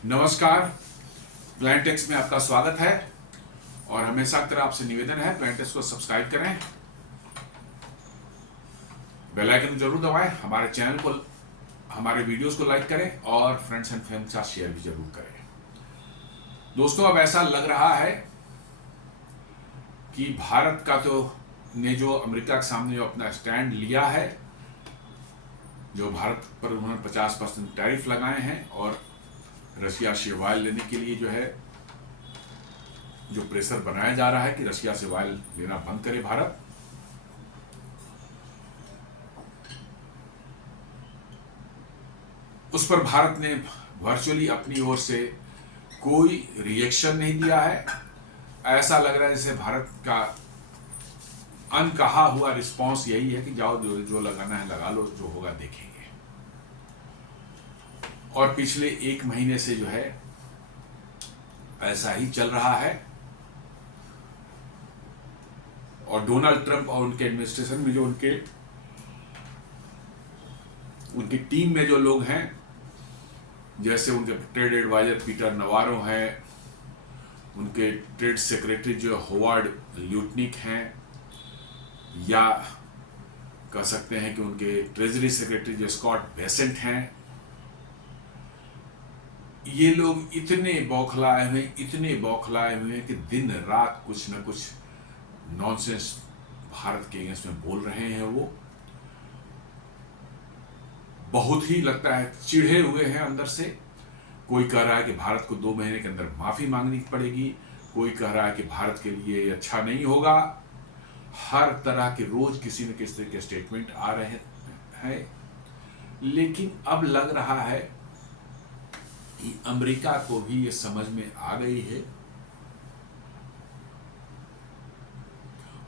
नमस्कार। प्लानटेक्स में आपका स्वागत है और हमेशा की तरह आपसे निवेदन है प्लानटेक्स को सब्सक्राइब करें, बेल आइकन जरूर दबाएं, हमारे चैनल को, हमारे वीडियोस को लाइक करें और फ्रेंड्स एंड फैमिली के साथ शेयर भी जरूर करें। दोस्तों, अब ऐसा लग रहा है कि भारत का ने जो अमेरिका के सामने जो अपना स्टैंड लिया है, जो भारत पर उन्होंने 50% टैरिफ लगाए हैं और रशिया से ऑयल लेने के लिए जो है जो प्रेशर बनाया जा रहा है कि रशिया से ऑयल लेना बंद करे भारत, उस पर भारत ने वर्चुअली अपनी ओर से कोई रिएक्शन नहीं दिया है। ऐसा लग रहा है जैसे भारत का अनकहा हुआ रिस्पांस यही है कि जाओ जो लगाना है लगा लो, जो होगा देखेंगे। और पिछले एक महीने से जो है ऐसा ही चल रहा है और डोनाल्ड ट्रंप और उनके एडमिनिस्ट्रेशन में जो उनकी टीम में जो लोग हैं, जैसे उनके ट्रेड एडवाइजर पीटर नवारो हैं, उनके ट्रेड सेक्रेटरी जो होवार्ड ल्यूटनिक हैं, या कह सकते हैं कि उनके ट्रेजरी सेक्रेटरी जो स्कॉट बेसेंट हैं, ये लोग इतने बौखलाए हुए हैं कि दिन रात कुछ न कुछ नॉनसेंस भारत के अगेंस्ट में बोल रहे हैं। वो बहुत ही लगता है चिढ़े हुए हैं अंदर से। कोई कह रहा है कि भारत को 2 महीने के अंदर माफी मांगनी पड़ेगी, कोई कह रहा है कि भारत के लिए अच्छा नहीं होगा। हर तरह के रोज किसी न किसी तरह के स्टेटमेंट आ रहे हैं, लेकिन अब लग रहा है कि अमेरिका को भी ये समझ में आ गई है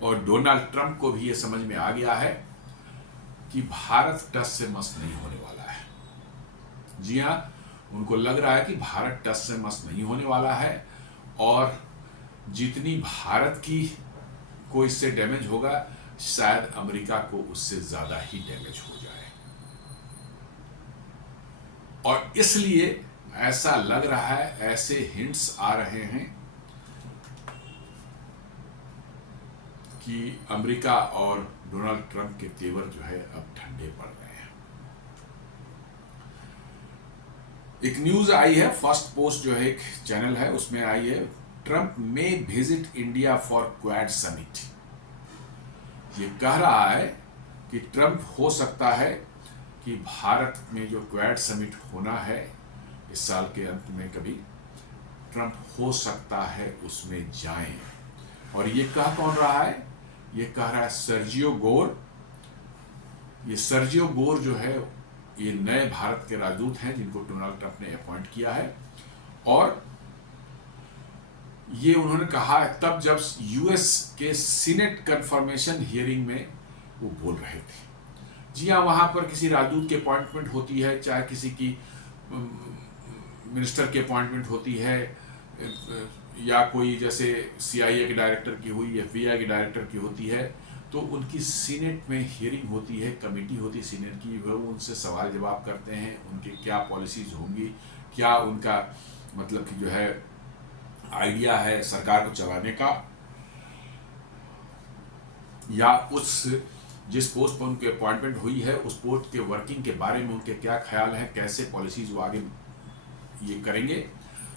और डोनाल्ड ट्रंप को भी ये समझ में आ गया है कि भारत टस से मस नहीं होने वाला है। जी हां, उनको लग रहा है कि भारत टस से मस नहीं होने वाला है और जितनी भारत की को इससे डैमेज होगा, शायद अमेरिका को उससे ज्यादा ही डैमेज हो जाए। और इसलिए ऐसा लग रहा है, ऐसे हिंट्स आ रहे हैं कि अमेरिका और डोनाल्ड ट्रंप के तेवर जो है अब ठंडे पड़ गए हैं। एक न्यूज आई है, फर्स्ट पोस्ट जो है एक चैनल है उसमें आई है, ट्रंप में visit India for quad summit. ये कह रहा है कि ट्रंप हो सकता है कि भारत में जो क्वाड समिट होना है इस साल के अंत में, कभी ट्रंप हो सकता है उसमें जाएं। और ये कह कौन रहा है? ये कह रहा है सर्जियो गोर। ये सर्जियो गोर जो है ये नए भारत के राजदूत हैं जिनको डोनाल्ड ट्रंप ने अपॉइंट किया है। और ये उन्होंने कहा है तब जब यूएस के सीनेट कंफर्मेशन हियरिंग में वो बोल रहे थे। जी हाँ, वहां पर किसी राजदूत की अपॉइंटमेंट होती है, चाहे किसी की मिनिस्टर की अपॉइंटमेंट होती है, या कोई जैसे CIA के डायरेक्टर की हुई, FBI के डायरेक्टर की होती है, तो उनकी सीनेट में हियरिंग होती है, कमेटी होती है सीनेट की, वो उनसे सवाल जवाब करते हैं, उनकी क्या पॉलिसीज होंगी, क्या उनका मतलब कि जो है आइडिया है सरकार को चलाने का, या उस जिस पोस्ट पर उनकी अपॉइंटमेंट हुई है उस पोस्ट के वर्किंग के बारे में उनके क्या ख्याल हैं, कैसे पॉलिसीज वो आगे ये करेंगे।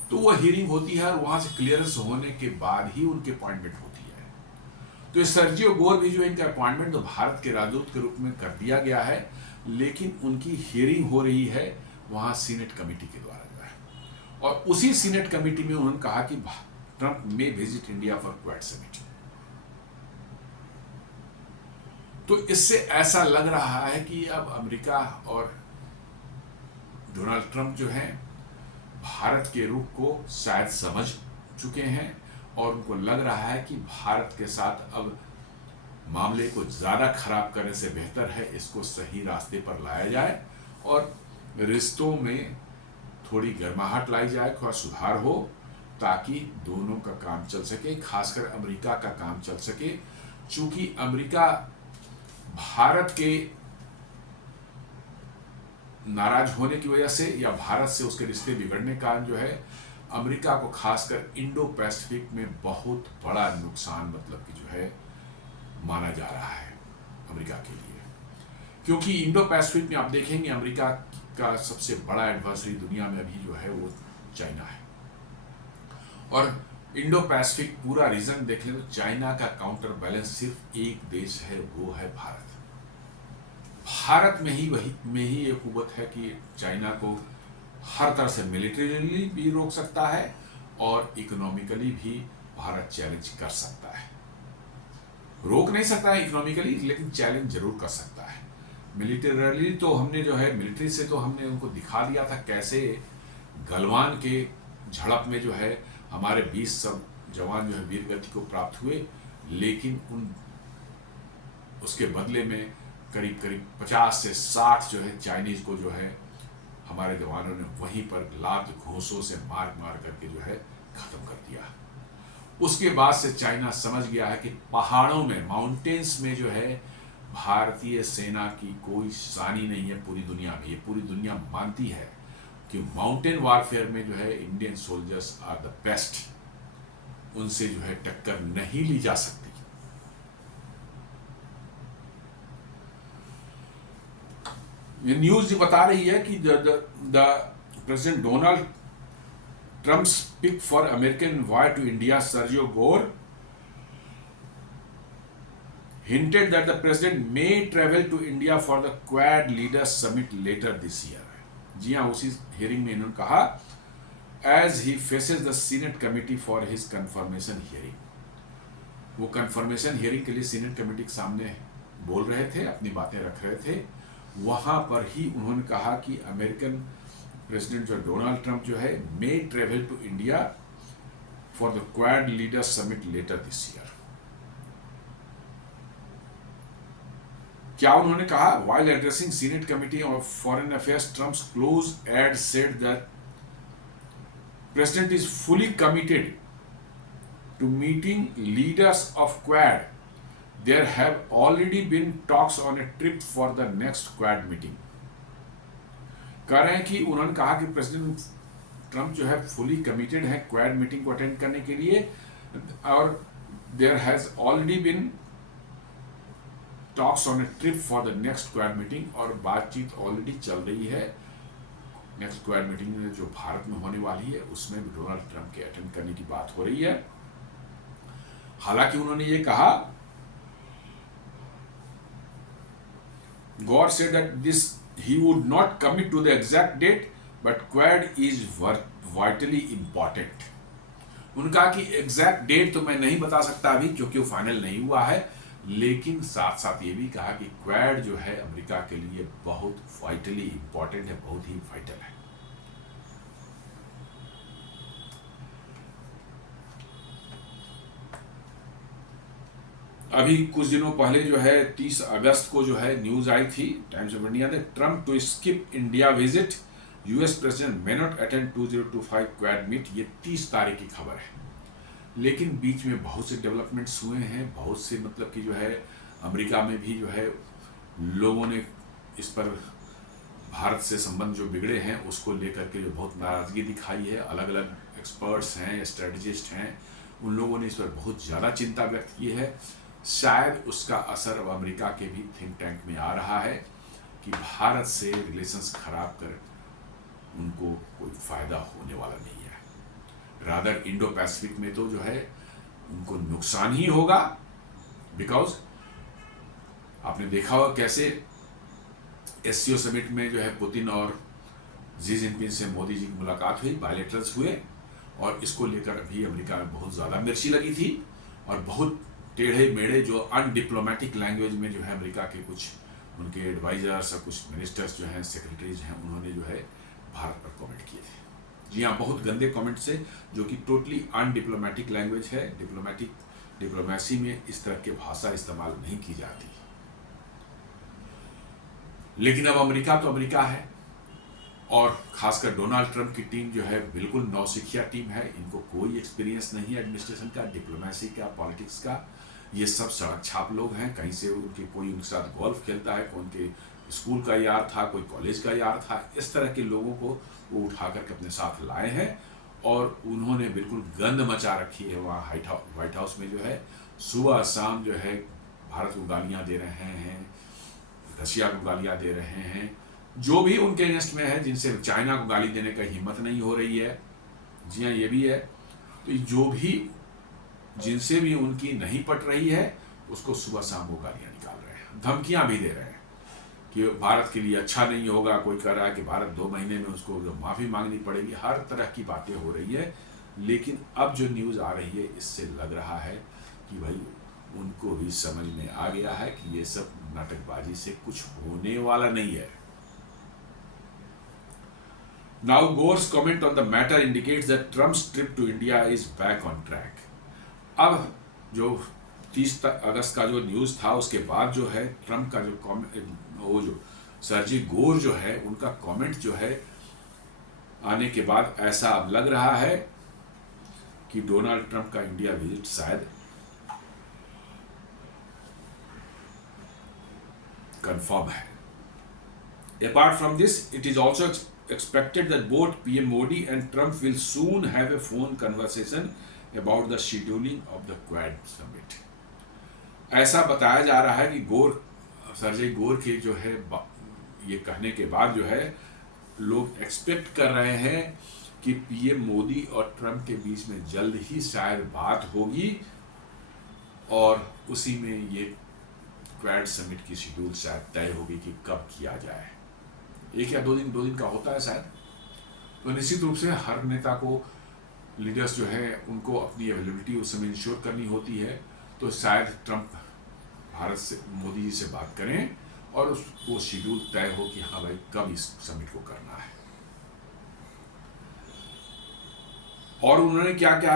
तो वो हियरिंग होती है और वहां से क्लियरेंस होने के बाद ही उनकी अपॉइंटमेंट होती है। तो सर्जियो गोर भी जो इनका अपॉइंटमेंट तो भारत के राजदूत के रूप में कर दिया गया है, लेकिन उनकी हियरिंग हो रही है वहां सीनेट कमेटी के द्वारा जो है। और उसी सीनेट कमेटी में उन्होंने कहा कि Trump may visit India for quad summit. तो इससे ऐसा लग रहा है कि अब अमेरिका और डोनाल्ड ट्रंप जो है भारत के रुख को शायद समझ चुके हैं और उनको लग रहा है कि भारत के साथ अब मामले को ज्यादा खराब करने से बेहतर है इसको सही रास्ते पर लाया जाए और रिश्तों में थोड़ी गर्माहट लाई जाए, थोड़ा सुधार हो, ताकि दोनों का काम चल सके, खासकर अमेरिका का काम चल सके। चूंकि अमेरिका भारत के नाराज होने की वजह से या भारत से उसके रिश्ते बिगड़ने का जो है अमेरिका को खासकर इंडो पैसिफिक में बहुत बड़ा नुकसान मतलब कि जो है माना जा रहा है अमेरिका के लिए। क्योंकि इंडो पैसिफिक में आप देखेंगे अमेरिका का सबसे बड़ा एडवर्सरी दुनिया में अभी जो है वो चाइना है। और इंडो पैसिफिक पूरा रीजन देख लें तो चाइना का काउंटर बैलेंस सिर्फ एक देश है, वो है भारत। भारत में ही एक कुवत है कि चाइना को हर तरह से मिलिट्रीली भी रोक सकता है और इकोनॉमिकली भी भारत चैलेंज कर सकता है। रोक नहीं सकता है इकोनॉमिकली, लेकिन चैलेंज जरूर कर सकता है। मिलिटरीली तो हमने जो है मिलिट्री से तो हमने उनको दिखा दिया था कैसे गलवान के झड़प में जो है हमारे 20 सब जवान जो है वीर गति को प्राप्त हुए, लेकिन उसके बदले में करीब 50 से 60 जो है चाइनीज को जो है हमारे जवानों ने वहीं पर लात घोंसों से मार मार करके जो है खत्म कर दिया। उसके बाद से चाइना समझ गया है कि पहाड़ों में माउंटेन्स में जो है भारतीय सेना की कोई शानी नहीं है पूरी दुनिया में। ये पूरी दुनिया मानती है कि माउंटेन वारफेयर में जो है Indian soldiers are the best, उनसे जो है टक्कर नहीं ली जा सकती। ये न्यूज बता रही है कि the president Donald Trump pick for American wire to India Sergio Gor hinted that the president may travel to India for the Quad Leaders Summit later this year. जी हाँ, उसी हियरिंग में इन्होंने कहा as he faces the Senate committee for his confirmation hearing. वो confirmation hearing के लिए senate committee के सामने बोल रहे थे, अपनी बातें रख रहे थे। वहां पर ही उन्होंने कहा कि अमेरिकन प्रेसिडेंट जो डोनाल्ड ट्रंप जो है may travel to India for the Quad Leaders Summit later this year. क्या उन्होंने कहा? While addressing Senate Committee of Foreign Affairs, Trump's close aide said that President is fully committed to meeting leaders of Quad. There have already been talks on a trip for the next Quad meeting. कह रहे हैं कि उन्होंने कहा कि president Trump जो है fully committed है क्वाड मीटिंग को अटेंड करने के लिए, और there has already been talks on a trip for the next Quad meeting, और बातचीत ऑलरेडी चल रही है नेक्स्ट क्वाड मीटिंग में जो भारत में होने वाली है, उसमें भी डोनाल्ड ट्रंप के अटेंड करने की बात हो रही है। हालांकि उन्होंने ये कहा, God said that this he would not commit to the exact date, but Quad is vitally important. उनका कि एग्जैक्ट डेट तो मैं नहीं बता सकता अभी क्योंकि वो फाइनल नहीं हुआ है, लेकिन साथ साथ ये भी कहा कि क्वाड जो है अमेरिका के लिए बहुत वाइटली इंपॉर्टेंट है, बहुत ही वाइटल है। अभी कुछ दिनों पहले जो है 30 अगस्त को जो है न्यूज आई थी टाइम्स ऑफ इंडिया में, Trump to skip India visit, US president may not attend 2025 Quad meet. ये 30 तारीख की खबर है, लेकिन बीच में बहुत से डेवलपमेंट्स हुए हैं, बहुत से मतलब कि जो है अमेरिका में भी जो है लोगों ने इस पर भारत से संबंध जो बिगड़े हैं उसको लेकर के जो बहुत नाराजगी दिखाई है। अलग अलग एक्सपर्ट्स हैं, स्ट्रेटजिस्ट हैं, उन लोगों ने इस पर बहुत ज़्यादा चिंता व्यक्त की है। शायद उसका असर अब अमेरिका के भी थिंक टैंक में आ रहा है कि भारत से रिलेशंस खराब कर उनको कोई फायदा होने वाला नहीं है। रादर इंडो पैसिफिक में तो जो है उनको नुकसान ही होगा, बिकॉज आपने देखा होगा कैसे एससीओ समिट में जो है पुतिन और जी जिनपिंग से मोदी जी की मुलाकात हुई, बायलैटरल्स हुए, और इसको लेकर अभी अमेरिका में बहुत ज़्यादा मिर्ची लगी थी, और बहुत टेढ़े मेढ़े जो अनडिप्लोमेटिक लैंग्वेज में जो है अमेरिका के कुछ उनके एडवाइजर्स और कुछ मिनिस्टर्स जो हैं, सेक्रेटरीज हैं, उन्होंने जो है भारत पर कमेंट किए थे। जी हाँ, बहुत गंदे कमेंट्स है जो कि टोटली अनडिप्लोमेटिक लैंग्वेज है। डिप्लोमेसी में इस तरह की भाषा इस्तेमाल नहीं की जाती। लेकिन अब अमेरिका तो अमेरिका है, और खासकर डोनाल्ड ट्रंप की टीम जो है बिल्कुल नौसिखिया टीम है। इनको कोई एक्सपीरियंस नहीं है एडमिनिस्ट्रेशन का, डिप्लोमेसी का, पॉलिटिक्स का। ये सब सड़क छाप लोग हैं, कहीं से उनके कोई उनके साथ गोल्फ खेलता है, कोई उनके स्कूल का यार था, कोई कॉलेज का यार था, इस तरह के लोगों को वो उठा करके अपने साथ लाए हैं और उन्होंने बिल्कुल गंद मचा रखी है वहाँ व्हाइट हाउस में। जो है सुबह शाम जो है भारत को गालियाँ दे रहे हैं, रशिया को गालियाँ दे रहे हैं, जो भी उनके अगेंस्ट में है, जिनसे चाइना को गाली देने का हिम्मत नहीं हो रही है। जी हाँ, ये भी है। तो जो भी जिनसे भी उनकी नहीं पट रही है उसको सुबह शाम वो गालियाँ निकाल रहे हैं, धमकियाँ भी दे रहे हैं कि भारत के लिए अच्छा नहीं होगा। कोई कह रहा है कि भारत 2 महीने में उसको माफ़ी मांगनी पड़ेगी। हर तरह की बातें हो रही है। लेकिन अब जो न्यूज़ आ रही है इससे लग रहा है कि भाई उनको भी समझ में आ गया है कि ये सब नाटकबाजी से कुछ होने वाला नहीं है। Now Gore's comment on the matter indicates that Trump's trip to India is back on track. अब जो 30 अगस्त का जो न्यूज़ था उसके बाद जो है ट्रंप का जो वो जो सर्जी गोर जो है उनका कमेंट जो है आने के बाद ऐसा अब लग रहा है कि डोनाल्ड ट्रंप का इंडिया विजिट शायद कंफर्म है। Apart from this, it is also expected that both PM Modi and Trump will soon have a phone conversation about the scheduling of the Quad summit. ऐसा बताया जा रहा है कि सर्जी गोर के जो है ये कहने के बाद जो है लोग एक्सपेक्ट कर रहे हैं कि पीएम मोदी और ट्रंप के बीच में जल्द ही शायद बात होगी और उसी में ये क्वाड समिट की शेड्यूल शायद तय होगी कि कब किया जाए। 1 या 2 दिन का होता है शायद। तो निश्चित रूप से हर नेता को लीडर्स जो है उनको अपनी अवेलेबिलिटी उस समय इंश्योर करनी होती है। तो शायद ट्रंप भारत से मोदी जी से बात करें और वो शेड्यूल तय हो कि हाँ भाई कब इस समिट को करना है। और उन्होंने क्या क्या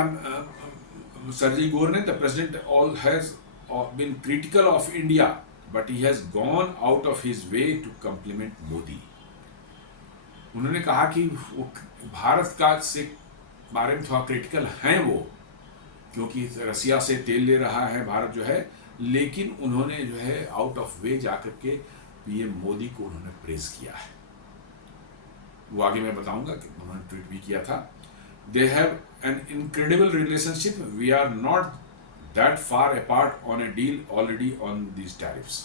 सर्जी गोर ने the president all has been critical of India but he has gone out of his way to compliment Modi. उन्होंने कहा कि वो भारत का से बारे में थोड़ा क्रिटिकल हैं वो, क्योंकि रसिया से तेल ले रहा है भारत जो है, लेकिन उन्होंने जो है आउट ऑफ वे जाकर के पीएम मोदी को उन्होंने प्रेज किया है। वो आगे मैं बताऊंगा कि उन्होंने ट्वीट भी किया था। They have an incredible relationship, we are not that far apart on a deal already on these tariffs.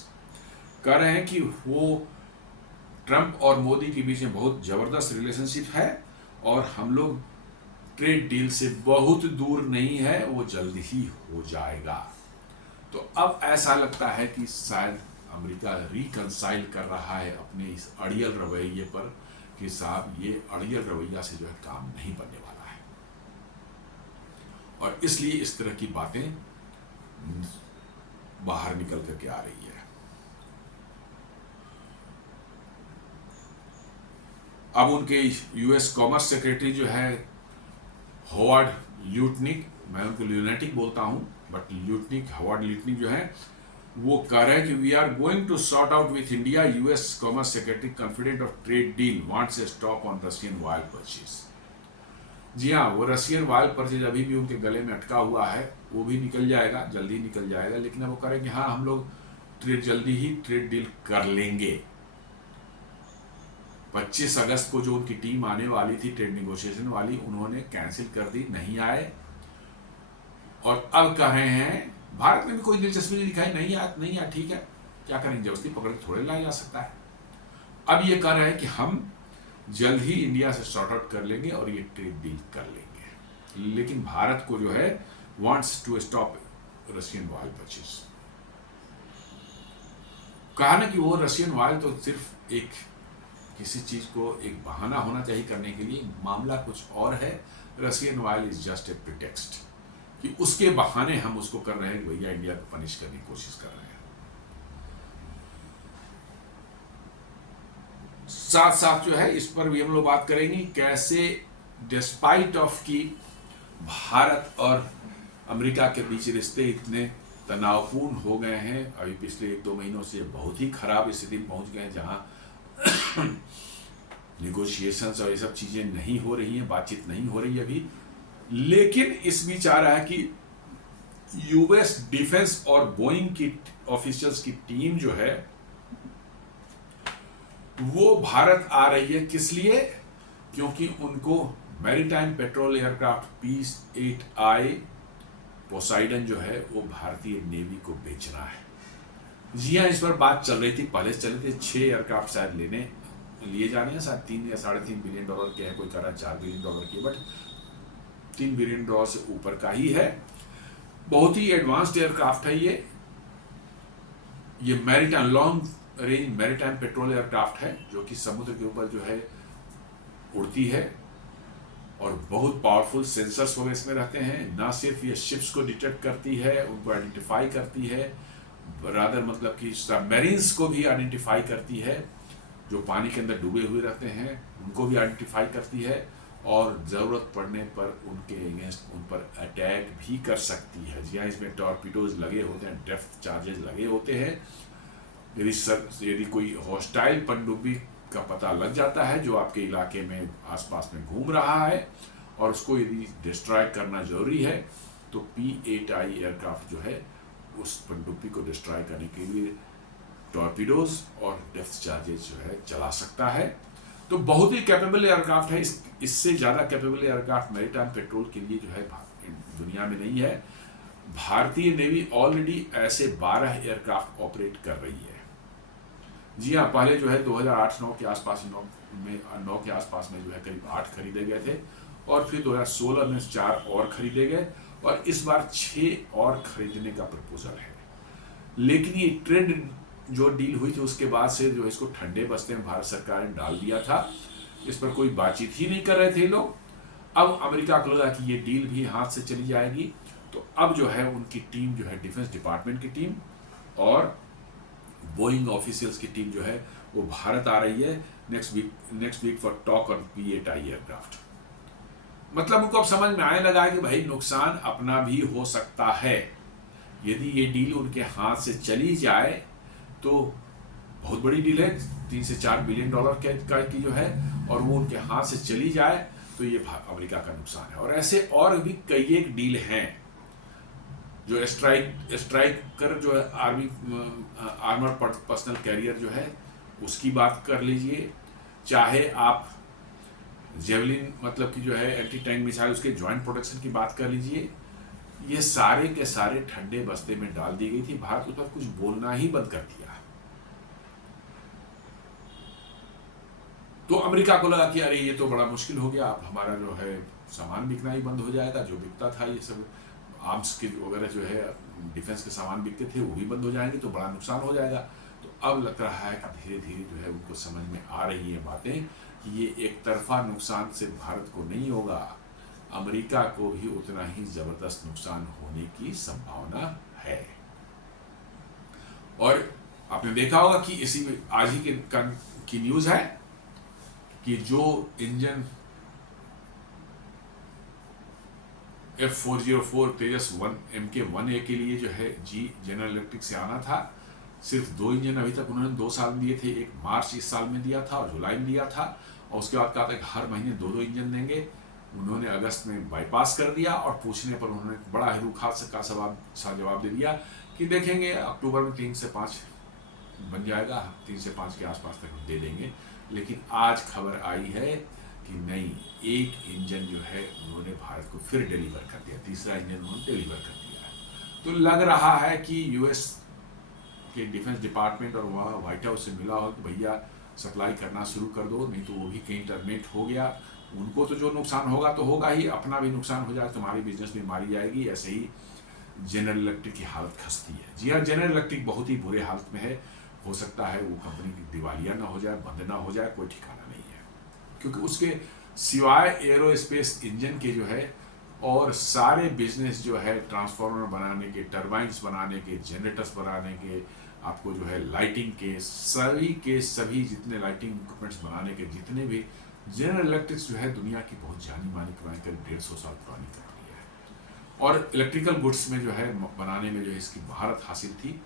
कह रहे हैं कि वो ट्रंप और मोदी के बीच में बहुत ज़बरदस्त रिलेशनशिप है और हम लोग ट्रेड डील से बहुत दूर नहीं है, वो जल्द ही हो जाएगा। तो अब ऐसा लगता है कि शायद अमेरिका रिकंसाइल कर रहा है अपने इस अड़ियल रवैये पर कि साहब ये अड़ियल रवैया से जो है काम नहीं बनने वाला है और इसलिए इस तरह की बातें बाहर निकल करके आ रही है। अब उनके यूएस कॉमर्स सेक्रेटरी जो है हॉवर्ड ल्यूटनिक, मैं उनको ल्यूनेटिक बोलता हूं बट ल्यूटनिक, हॉवर्ड ल्यूटनिक जो है वो कह रहे हैं कि we are going to sort out with India. US commerce secretary confident of trade deal wants a stop on Russian oil purchase. जी हाँ, वो रशियन ऑयल परचेज अभी भी उनके गले में अटका हुआ है, वो भी निकल जाएगा, जल्दी निकल जाएगा। लेकिन अब वो कह रहे हैं कि हाँ हम लोग जल्दी ही ट्रेड डील कर लेंगे। 25 अगस्त को जो उनकी टीम आने वाली थी ट्रेड नेगोशिएशन वाली, उन्होंने कैंसिल कर दी, नहीं आए। और अब कह रहे हैं भारत में भी कोई दिलचस्पी नहीं दिखाई, नहीं आ ठीक है, क्या करेंगे, जबरदस्ती पकड़ के थोड़े लाया जा सकता है। अब ये कह रहे हैं कि हम जल्द ही इंडिया से सॉर्ट आउट कर लेंगे और ये ट्रेड डील कर लेंगे। लेकिन भारत को जो है wants to stop Russian oil purchase. कहा ना कि वो रशियन ऑयल तो सिर्फ एक किसी चीज को एक बहाना होना चाहिए करने के लिए, मामला कुछ और है। Russian oil is just a pretext कि उसके बहाने हम उसको कर रहे हैं कि भैया इंडिया को पनिश करने की कोशिश कर रहे हैं। साथ साथ जो है इस पर भी हम लोग बात करेंगे कैसे डिस्पाइट ऑफ कि भारत और अमेरिका के बीच रिश्ते इतने तनावपूर्ण हो गए हैं, अभी पिछले 1-2 महीनों से बहुत ही खराब स्थिति में पहुंच गए हैं जहां निगोशिएशंस और ये सब चीजें नहीं हो रही हैं, बातचीत नहीं हो रही अभी। लेकिन इस बीच आ रहा है कि यूएस डिफेंस और बोइंग की ऑफिशियल्स की टीम जो है वो भारत आ रही है किस लिए? क्योंकि उनको maritime patrol aircraft P-8I Poseidon जो है वो भारतीय नेवी को बेचना है। जी हाँ, इस पर बात चल रही थी, पहले से चल रही थी। 6 एयरक्राफ्ट शायद लिए जाने हैं, शायद 3 या $3.5 बिलियन के हैं, कोई कह रहा है $4 बिलियन की, बट $3 बिलियन से ऊपर का ही है। बहुत ही एडवांस्ड एयरक्राफ्ट है ये maritime long range maritime patrol aircraft है, जो कि समुद्र के ऊपर जो है उड़ती है, और बहुत पावरफुल सेंसर्स वगैरह इसमें रहते हैं। ना सिर्फ ये शिप्स को डिटेक्ट करती है, उनको आइडेंटिफाई करती है, रादर मतलब कि सबमरीन्स को भी आइडेंटिफाई करती है, जो पानी के अंदर डूबे हुए रहते हैं उनको भी आइडेंटिफाई करती है, और ज़रूरत पड़ने पर उनके अगेंस्ट उन पर अटैक भी कर सकती है। जी हाँ, इसमें टॉर्पीडोज लगे होते हैं, डेप्थ चार्जेस लगे होते हैं। यदि कोई हॉस्टाइल पनडुब्बी का पता लग जाता है जो आपके इलाके में आसपास में घूम रहा है, और उसको यदि डिस्ट्रॉय करना जरूरी है, तो P-8I एयरक्राफ्ट जो है उस पनडुब्बी को डिस्ट्रॉय करने के लिए टॉर्पीडोज और डेप्थ चार्जेस जो है चला सकता है। तो बहुत ही कैपेबल एयरक्राफ्ट है। इससे ज़्यादा कैपेबल एयरक्राफ्ट मैरीटाइम पेट्रोल के लिए जो है दुनिया में नहीं है। भारतीय नेवी ऑलरेडी ऐसे 12 एयरक्राफ्ट ऑपरेट कर रही है। जी हाँ, पहले जो है 2008-9 के आसपास 9 के आसपास में जो है करीब 8 खरीदे गए थे, और फिर 2016 में 4 और खरीदे गए, और इस बार 6 और खरीदने का प्रपोजल है। लेकिन ये ट्रेंड जो डील हुई थी उसके बाद से जो इसको ठंडे बस्ते में भारत सरकार ने डाल दिया था। इस पर कोई बातचीत ही नहीं कर रहे थे लोग। अब अमेरिका को लगा कि ये डील भी हाथ से चली जाएगी, तो अब जो है उनकी टीम जो है डिफेंस डिपार्टमेंट की टीम और बोइंग ऑफिशियल्स की टीम जो है वो भारत आ रही है next week for talk on P-8I aircraft. मतलब उनको अब समझ में आने लगा है कि भाई नुकसान अपना भी हो सकता है। यदि ये डील उनके हाथ से चली जाए तो बहुत बड़ी डील है, $3 से $4 बिलियन की जो है, और वो उनके हाथ से चली जाए तो ये अमेरिका का नुकसान है। और ऐसे और भी कई एक डील हैं, जो स्ट्राइकर जो है आर्मर पर्सनल कैरियर जो है उसकी बात कर लीजिए, चाहे आप जेवलिन मतलब कि जो है एंटी टैंक मिसाइल उसके ज्वाइंट प्रोटेक्शन की बात कर लीजिए, ये सारे के सारे ठंडे बस्ते में डाल दी गई थी। भारत उस पर कुछ बोलना ही बंद कर दिया। तो अमेरिका को लगा कि अरे ये तो बड़ा मुश्किल हो गया, अब हमारा जो है सामान बिकना ही बंद हो जाएगा। जो बिकता था ये सब आर्म्स के वगैरह जो है डिफेंस के सामान बिकते थे वो भी बंद हो जाएंगे, तो बड़ा नुकसान हो जाएगा। तो अब लग रहा है कि धीरे धीरे जो है उनको समझ में आ रही है बातें कि ये एक तरफा नुकसान सिर्फ भारत को नहीं होगा, अमेरिका को भी उतना ही जबरदस्त नुकसान होने की संभावना है। और आपने देखा होगा कि इसी में आज ही की न्यूज है कि जो इंजन F404 तेजस MK-1A के लिए जो है जनरल इलेक्ट्रिक से आना था, सिर्फ 2 इंजन अभी तक उन्होंने 2 साल में दिए थे। एक मार्च इस साल में दिया था और जुलाई में दिया था, और उसके बाद कहा था कि हर महीने 2 इंजन देंगे। उन्होंने अगस्त में बाईपास कर दिया, और पूछने पर उन्होंने बड़ा हरूखात का जवाब दे दिया कि देखेंगे अक्टूबर में 3 से 5 बन जाएगा, 3 से 5 के आसपास तक दे देंगे। लेकिन आज खबर आई है कि नहीं, एक इंजन जो है उन्होंने भारत को फिर डिलीवर कर दिया, तीसरा इंजन उन्होंने डिलीवर कर दिया है। तो लग रहा है कि यूएस के डिफेंस डिपार्टमेंट और वहाँ व्हाइट हाउस से मिला हो कि भैया सप्लाई करना शुरू कर दो, नहीं तो वो भी कहीं टर्मिनेट हो गया। उनको तो जो नुकसान होगा तो होगा ही, अपना भी नुकसान हो जाए, तुम्हारी बिजनेस भी मारी जाएगी। ऐसे ही जनरल इलेक्ट्रिक की हालत खस्ती है। जी हाँ, जनरल इलेक्ट्रिक बहुत ही बुरे हालत में है। हो सकता है वो कंपनी की दिवालिया ना हो जाए, बंद ना हो जाए, कोई ठिकाना नहीं है, क्योंकि उसके सिवाय एरोस्पेस इंजन के जो है और सारे बिजनेस जो है ट्रांसफार्मर बनाने के, टरबाइन्स बनाने के, जनरेटर्स बनाने के, आपको जो है लाइटिंग के सभी जितने लाइटिंग इक्विपमेंट्स बनाने के जितने भी जनरल इलेक्ट्रिक्स जो है दुनिया की बहुत जानी मानी करीब 150 साल पुरानी कंपनी है। और इलेक्ट्रिकल गुड्स में जो है बनाने में जो है इसकी महारत हासिल थी,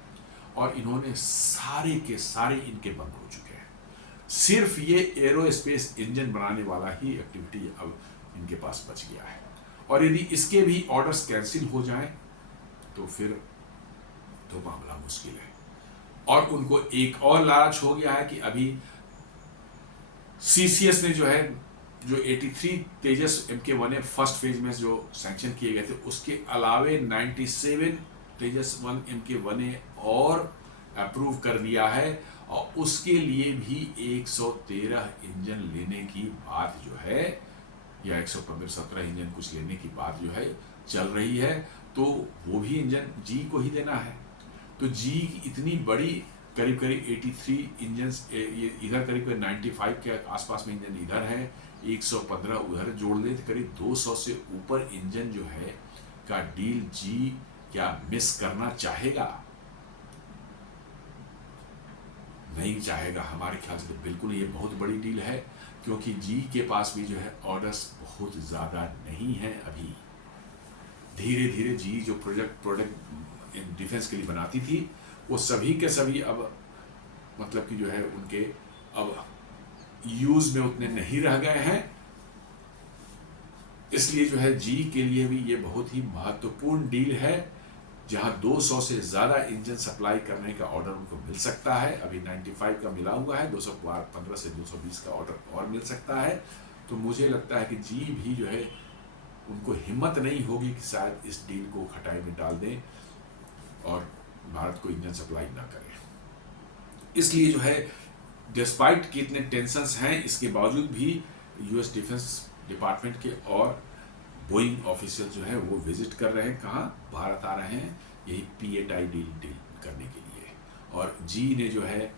और इन्होंने सारे के सारे इनके बंद हो चुके हैं। सिर्फ ये एरोस्पेस इंजन बनाने वाला ही एक्टिविटी अब इनके पास बच गया है। और यदि इसके भी ऑर्डर्स कैंसिल हो जाएं तो फिर तो मामला मुश्किल है। और उनको एक और लालच हो गया है कि अभी CCS ने जो है जो 83 तेजस MK-1A फर्स्ट फेज में जो सैंक्शन किए गए थे उसके अलावे 97 तेजस 1 MK-1A और अप्रूव कर दिया है, और उसके लिए भी 113 इंजन लेने की बात जो है, या 115-17 इंजन कुछ लेने की बात जो है चल रही है। तो वो भी इंजन जी को ही देना है। तो जी इतनी बड़ी करीब करीब 83 इंजन, ये इधर करीब 95 के आसपास में इंजन इधर है, 115 उधर जोड़ ले तो करीब 200 से ऊपर इंजन जो है का डील जी क्या मिस करना चाहेगा? नहीं चाहेगा। हमारे ख्याल से तो बिल्कुल ये बहुत बड़ी डील है, क्योंकि जी के पास भी जो है ऑर्डर्स बहुत ज़्यादा नहीं है अभी। धीरे धीरे जी जो प्रोडक्ट डिफेंस के लिए बनाती थी वो सभी के सभी अब मतलब कि जो है उनके अब यूज में उतने नहीं रह गए हैं। इसलिए जो है जी के लिए भी ये बहुत ही महत्वपूर्ण डील है, जहां 200 से ज़्यादा इंजन सप्लाई करने का ऑर्डर उनको मिल सकता है। अभी 95 का मिला हुआ है, 215 से 220 का ऑर्डर और मिल सकता है। तो मुझे लगता है कि जी भी जो है उनको हिम्मत नहीं होगी कि शायद इस डील को खटाई में डाल दें और भारत को इंजन सप्लाई ना करें। इसलिए जो है डिस्पाइट कि इतने टेंशंस हैं, इसके बावजूद भी यूएस डिफेंस डिपार्टमेंट के और बोइंग ऑफिसर जो है वो विजिट कर रहे हैं, कहाँ भारत आ रहे हैं यही पीएटाई डील करने के लिए। और जी ने जो है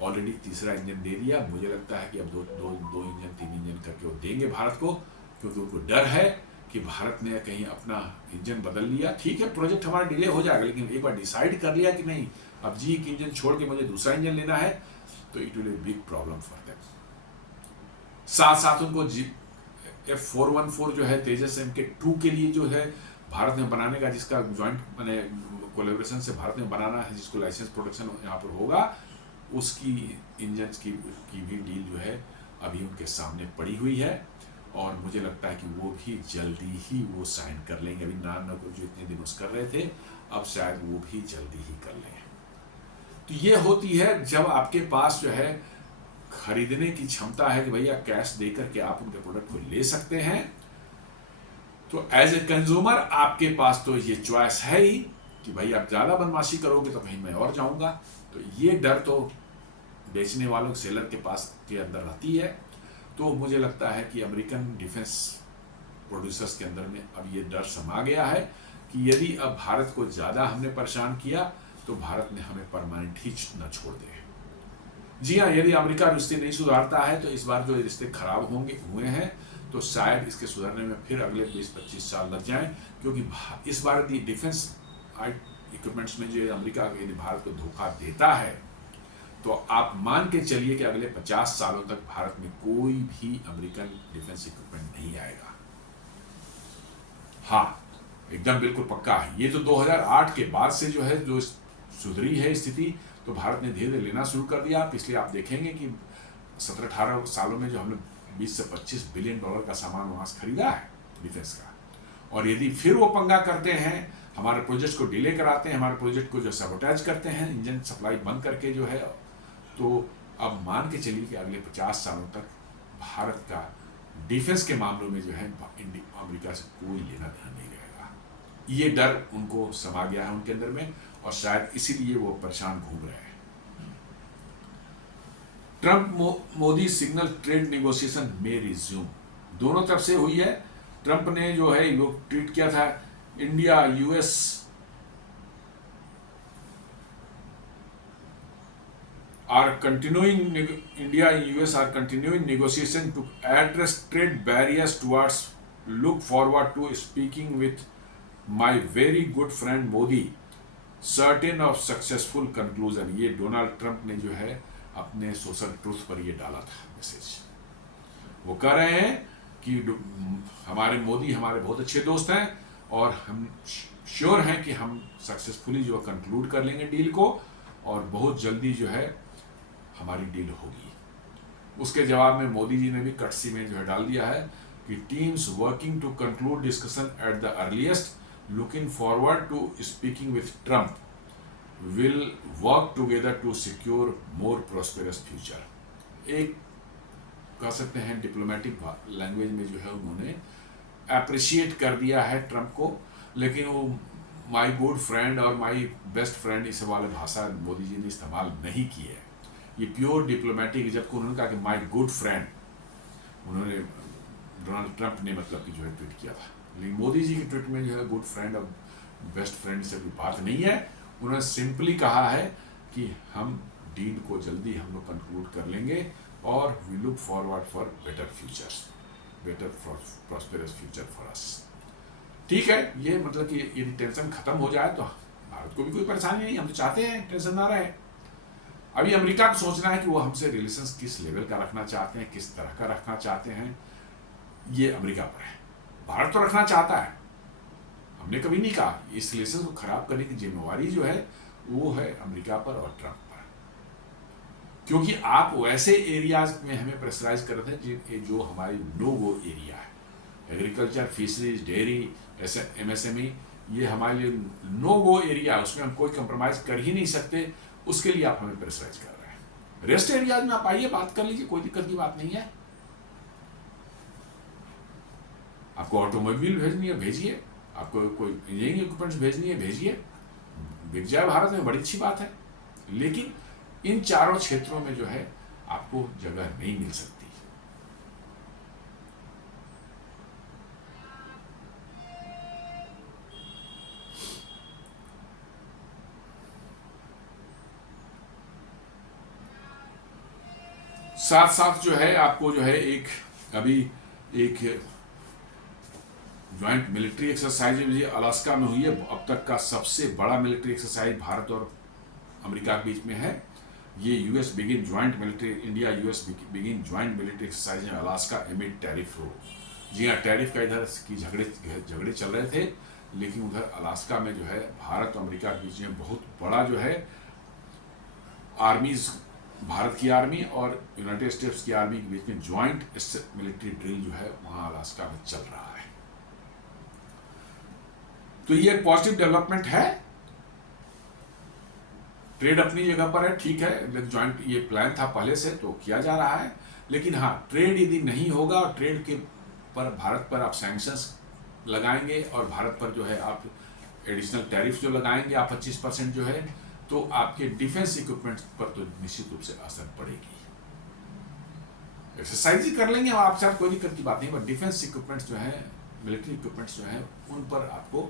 ऑलरेडी तीसरा इंजन दे दिया। मुझे लगता है कि अब दो इंजन 3 इंजन करके वो देंगे भारत को, क्योंकि उनको डर है कि भारत ने कहीं अपना इंजन बदल लिया। ठीक है, प्रोजेक्ट हमारा डिले हो जाएगा, लेकिन एक बार डिसाइड कर लिया कि नहीं अब जी एक इंजन छोड़ के मुझे दूसरा इंजन लेना है, तो it will be big problem for them. साथ साथ उनको F414 जो है तेजस MK-2 के लिए जो है भारत में बनाने का, जिसका ज्वाइंट मैंने कोलेब्रेशन से भारत में बनाना है, जिसको लाइसेंस प्रोडक्शन यहाँ पर होगा, उसकी इंजन की भी डील जो है अभी उनके सामने पड़ी हुई है। और मुझे लगता है कि वो भी जल्दी ही वो साइन कर लेंगे। अभी नान को जो इतने दिन उस कर रहे थे, अब शायद वो भी जल्दी ही कर लें। तो ये होती है जब आपके पास जो है खरीदने की क्षमता है कि भैया कैश देकर के आप उनके प्रोडक्ट को ले सकते हैं। तो एज ए कंज्यूमर आपके पास तो ये चॉइस है ही कि भाई आप ज़्यादा बदमाशी करोगे तो कहीं मैं और जाऊंगा। तो ये डर तो बेचने वालों सेलर के पास के अंदर रहती है। तो मुझे लगता है कि अमेरिकन डिफेंस प्रोड्यूसर्स के अंदर में अब ये डर समा गया है कि यदि अब भारत को ज़्यादा हमने परेशान किया तो भारत ने हमें परमानेंट ही न छोड़ दे। जी हाँ, यदि अमेरिका रिश्ते नहीं सुधारता है तो इस बार जो रिश्ते खराब हुए हैं तो शायद इसके सुधरने में फिर अगले 20-25 साल लग जाएं, क्योंकि इस बार डिफेंस इक्विपमेंट्स में जो अमेरिका यदि भारत को धोखा देता है तो आप मान के चलिए कि अगले 50 सालों तक भारत में कोई भी अमेरिकन डिफेंस इक्विपमेंट नहीं आएगा। हाँ, एकदम बिल्कुल पक्का है। ये तो 2008 के बाद से जो है जो सुधरी है स्थिति, तो भारत ने धीरे धीरे लेना शुरू कर दिया। इसलिए आप देखेंगे कि 17-18 सालों में जो हमने 20 से 25 बिलियन डॉलर का सामान वहां से खरीदा है डिफेंस का। और यदि फिर वो पंगा करते हैं, हमारे प्रोजेक्ट को डिले कराते हैं, हमारे प्रोजेक्ट को जो सबोटाइज करते हैं, इंजन सप्लाई बंद करके जो है, तो अब मान के चलिए कि अगले 50 सालों तक भारत का डिफेंस के मामलों में जो है अमेरिका से कोई लेना देना नहीं रहेगा। ये डर उनको समा गया है उनके अंदर में, और शायद इसीलिए वो परेशान घूम रहे हैं। Trump Modi signal trade negotiation में रिज्यूम, दोनों तरफ से हुई है। ट्रंप ने जो है वो ट्वीट किया था, India US India and US are continuing negotiation to address trade barriers towards. Look forward to speaking with my very good friend Modi. Certain of successful conclusion. ये डोनाल्ड ट्रंप ने जो है अपने सोशल ट्रूथ पर ये डाला था message. वो कह रहे हैं कि हमारे मोदी हमारे बहुत अच्छे दोस्त हैं और हम श्योर हैं कि हम सक्सेसफुली जो कंक्लूड कर लेंगे डील को, और बहुत जल्दी जो है हमारी डील होगी। उसके जवाब में मोदी जी ने भी कटसी में जो है डाल दिया है कि teams working to conclude discussion at the earliest, looking forward to speaking with Trump, will work together to secure more prosperous future. एक कह सकते हैं डिप्लोमेटिक लैंग्वेज में जो है उन्होंने अप्रिशिएट कर दिया है ट्रंप को, लेकिन वो माई गुड फ्रेंड और माई बेस्ट फ्रेंड इस वाले भाषा मोदी जी ने इस्तेमाल नहीं की है। ये प्योर डिप्लोमेटिक, जबकि उन्होंने कहा कि माई गुड फ्रेंड, उन्होंने डोनाल्ड ट्रंप ने मतलब कि जो है ट्वीट किया था, लेकिन मोदी जी के ट्वीट में जो है गुड फ्रेंड और बेस्ट फ्रेंड से कोई बात नहीं है। उन्होंने सिंपली कहा है कि हम डील को जल्दी हम लोग कंक्लूड कर लेंगे और we look forward for better futures, better prosperous future for us. ठीक है, ये मतलब कि यदि टेंशन खत्म हो जाए तो भारत को भी कोई परेशानी नहीं, हम तो चाहते हैं टेंशन ना रहे। अभी अमेरिका को सोचना है कि वो हमसे रिलेशंस किस लेवल का रखना चाहते हैं, किस तरह का रखना चाहते हैं, ये अमेरिका पर है। भारत तो रखना चाहता है, हमने कभी नहीं कहा। इस रिलेशन को खराब करने की जिम्मेवारी जो है वो है अमेरिका पर और ट्रंप पर, क्योंकि आप वैसे एरियाज में हमें प्रेशराइज कर रहे थे जो हमारी नो गो एरिया है, एग्रीकल्चर, फिशरीज, डेयरी, MSME, ये हमारे लिए नो गो एरिया है, उसमें हम कोई कंप्रोमाइज कर ही नहीं सकते। उसके लिए आप हमें प्रेशराइज कर रहे हैं। रेस्ट एरियाज में आप आइए, बात कर लीजिए, कोई दिक्कत की बात नहीं है। आपको ऑटोमोबाइल भेजनी है भेजिए, आपको कोई इंजीनियरिंग इक्विपमेंट्स भेजनी है भेजिए, बिक जाए भारत में, बड़ी अच्छी बात है। लेकिन इन चारों क्षेत्रों में जो है आपको जगह नहीं मिल सकती। साथ साथ जो है आपको जो है अभी एक ज्वाइंट मिलिट्री एक्सरसाइज अलास्का में हुई है। अब तक का सबसे बड़ा मिलिट्री एक्सरसाइज भारत और अमेरिका के बीच में है। ये US begin joint military India US begin joint military exercise in Alaska amid tariff row. जी हाँ, टैरिफ का इधर की झगड़े चल रहे थे, लेकिन उधर अलास्का में जो है भारत और अमेरिका के बीच में बहुत बड़ा जो है आर्मीज, भारत की आर्मी और यूनाइटेड स्टेट्स की आर्मी के बीच में ज्वाइंट मिलिट्री ड्रिल जो है वहां अलास्का में चल रहा है। तो ये एक पॉजिटिव डेवलपमेंट है। ट्रेड अपनी जगह पर है, ठीक है, ज्वाइंट ये प्लान था पहले से तो किया जा रहा है। लेकिन हाँ, ट्रेड यदि नहीं होगा और ट्रेड के पर भारत पर आप सैंक्शंस लगाएंगे और भारत पर जो है आप एडिशनल टैरिफ जो लगाएंगे आप 25% जो है, तो आपके डिफेंस इक्विपमेंट्स पर तो निश्चित रूप से असर पड़ेगी। एक्सरसाइज ही कर लेंगे आप, साथ कोई दिक्कत की बात नहीं, बट डिफेंस इक्विपमेंट्स जो है, मिलिट्री इक्विपमेंट्स जो है, उन पर आपको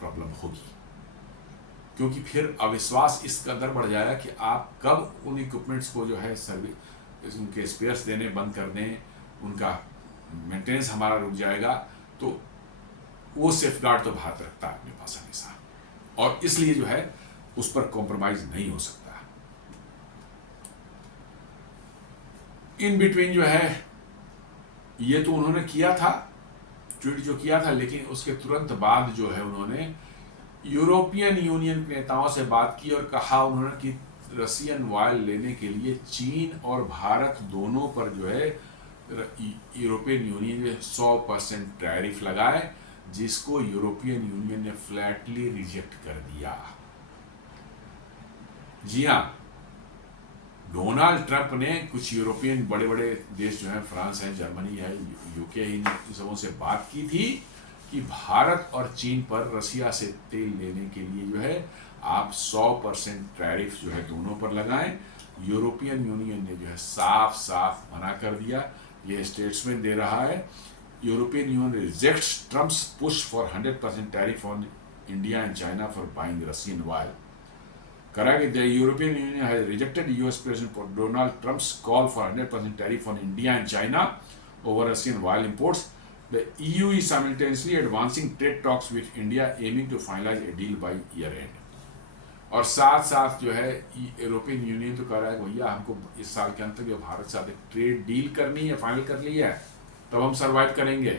प्रॉब्लम होगी, क्योंकि फिर अविश्वास इस कदर बढ़ जाएगा कि आप कब उन इक्विपमेंट्स को जो है सर्विस, उनके स्पेयर्स देने बंद कर दें, उनका मेंटेनेंस हमारा रुक जाएगा। तो वो सेफगार्ड तो भारत रखता है अपने पास हमेशा, और इसलिए जो है उस पर कॉम्प्रोमाइज नहीं हो सकता। इन बिटवीन जो है ये तो उन्होंने किया था, ट्वीट जो किया था, लेकिन उसके तुरंत बाद जो है उन्होंने यूरोपियन यूनियन के नेताओं से बात की और कहा उन्होंने कि रशियन ऑयल लेने के लिए चीन और भारत दोनों पर जो है यूरोपियन यूनियन ने 100% टैरिफ लगाए, जिसको यूरोपियन यूनियन ने फ्लैटली रिजेक्ट कर दिया। जी हाँ, डोनाल्ड ट्रंप ने कुछ यूरोपियन बड़े बड़े देश जो हैं, फ्रांस है, जर्मनी है, यूके है, इन सबों से बात की थी कि भारत और चीन पर रसिया से तेल लेने के लिए जो है आप 100% टैरिफ जो है दोनों पर लगाएं। यूरोपियन यूनियन ने जो है साफ साफ मना कर दिया। ये स्टेटमेंट दे रहा है, European union rejects Trump's push for 100% tariff on India and China for buying Russian oil. करा कि the European union has rejected US president Donald Trump's call for 100% tariff on India and China over Russian oil imports. The EU is simultaneously advancing trade talks with India, aiming to finalize a deal by year end. और साथ साथ जो है European union तो कह रहा है भैया हमको इस साल के अंत तक भारत से साथ ट्रेड डील करनी है, फाइनल कर ली है, तब हम सर्वाइव करेंगे।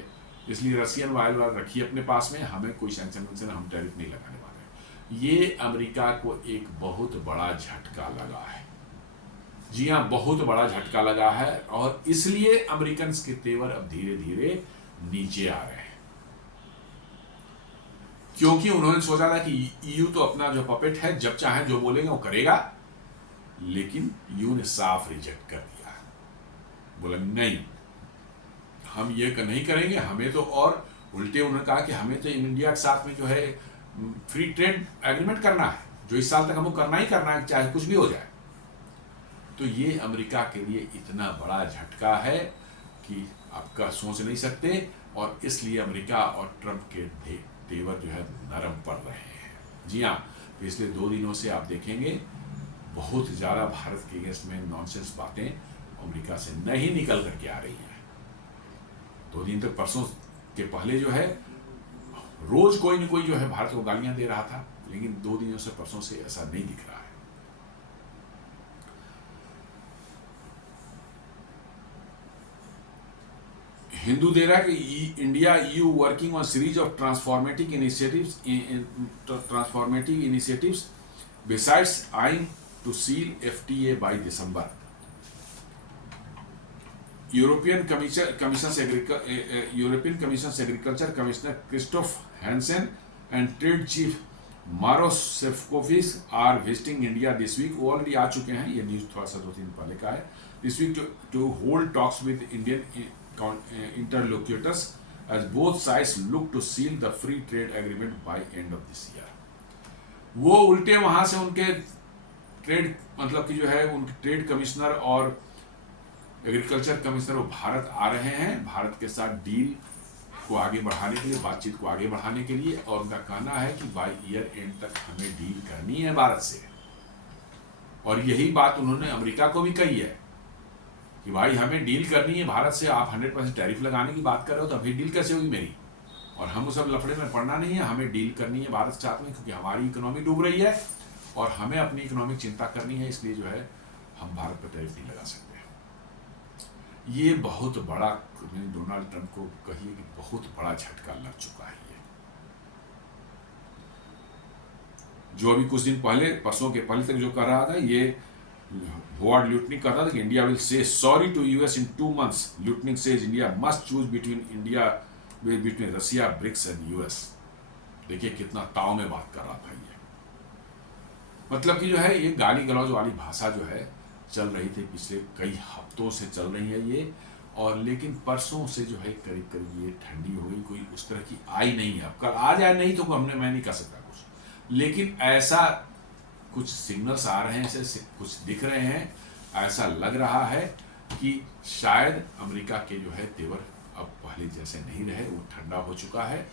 इसलिए रशियन ऑयल रखिए अपने पास में, हमें कोई सैंक्शन हम टैरिफ नहीं लगाने वाले। ये अमेरिका को एक बहुत बड़ा झटका लगा है। जी हाँ, बहुत बड़ा झटका लगा है, और इसलिए अमेरिकन के तेवर अब धीरे धीरे नीचे आ रहे हैं, क्योंकि उन्होंने सोचा था कि ईयू तो अपना जो पपेट है, जब चाहे जो बोलेंगे वो करेगा, लेकिन ईयू ने साफ रिजेक्ट कर दिया। बोला नहीं, हम ये नहीं करेंगे, हमें तो, और उल्टे उन्होंने कहा कि हमें तो इंडिया के साथ में जो है फ्री ट्रेड एग्रीमेंट करना है, जो इस साल तक हमको करना ही करना है, चाहे कुछ भी हो जाए। तो ये अमेरिका के लिए इतना बड़ा झटका है कि आपका सोच नहीं सकते, और इसलिए अमेरिका और ट्रंप के तेवर जो है नरम पड़ रहे हैं। जी हाँ, पिछले 2 दिनों से आप देखेंगे बहुत ज़्यादा भारत के अगेंस्ट में नॉनसेंस बातें अमेरिका से नहीं निकल करके आ रही हैं। 2 दिन तक, परसों के पहले जो है रोज कोई न कोई जो है भारत को गालियां दे रहा था, लेकिन 2 दिनों से, परसों से ऐसा नहीं दिख रहा है। हिंदू दे रहा है कि India EU working on series of transformative initiatives besides eyeing to seal FTA by December. European Commission agriculture commissioner Christophe Hansen and trade chief Maros Sefcovic are visiting India this week. वो already आ चुके हैं, ये news थोड़ा सा 2-3 दिन पहले का है। This week to hold talks with Indian interlocutors as both sides look to seal the free trade agreement by end of this year। वो उल्टे वहां से उनके ट्रेड, मतलब कि जो है उनके ट्रेड कमिश्नर और एग्रीकल्चर कमिश्नर वो भारत आ रहे हैं, भारत के साथ डील को आगे बढ़ाने के लिए, बातचीत को आगे बढ़ाने के लिए, और उनका कहना है कि बाय ईयर एंड तक हमें डील करनी है भारत से। और यही बात उन्होंने अमेरिका को भी कही है कि भाई हमें डील करनी है भारत से, आप 100% टैरिफ लगाने की बात कर रहे हो, तो अभी डील कैसे होगी मेरी? और हम उस सब लफड़े में पड़ना नहीं है, हमें डील करनी है भारत के साथ में, क्योंकि हमारी इकोनॉमी डूब रही है और हमें अपनी इकोनॉमिक चिंता करनी है, इसलिए जो है हम भारत पर टैरिफ नहीं लगा सकते। ये बहुत बड़ा, डोनाल्ड ट्रंप को कहिए कि बहुत बड़ा झटका लग चुका है। ये जो अभी कुछ दिन पहले, परसों के पहले तक जो कर रहा था, ये होवार्ड ल्यूटनिक कहता था कि India will say sorry to US in 2 months। Lutnick says India must choose between Russia, BRICS and US. देखिए कितना ताव में बात कर रहा था ये। मतलब कि जो है ये गाली गलौज वाली भाषा जो है चल रही थी, पिछले कई हफ्तों से चल रही है ये, और लेकिन परसों से जो है करीब करीब ये ठंडी हो गई, कोई उस तरह की आई नहीं है। अब कल आ जाए नहीं तो मैं नहीं कर सकता कुछ, लेकिन ऐसा कुछ सिग्नल्स आ रहे हैं, ऐसे कुछ दिख रहे हैं, ऐसा लग रहा है कि शायद अमेरिका के जो है तेवर अब पहले जैसे नहीं रहे, वो ठंडा हो चुका है,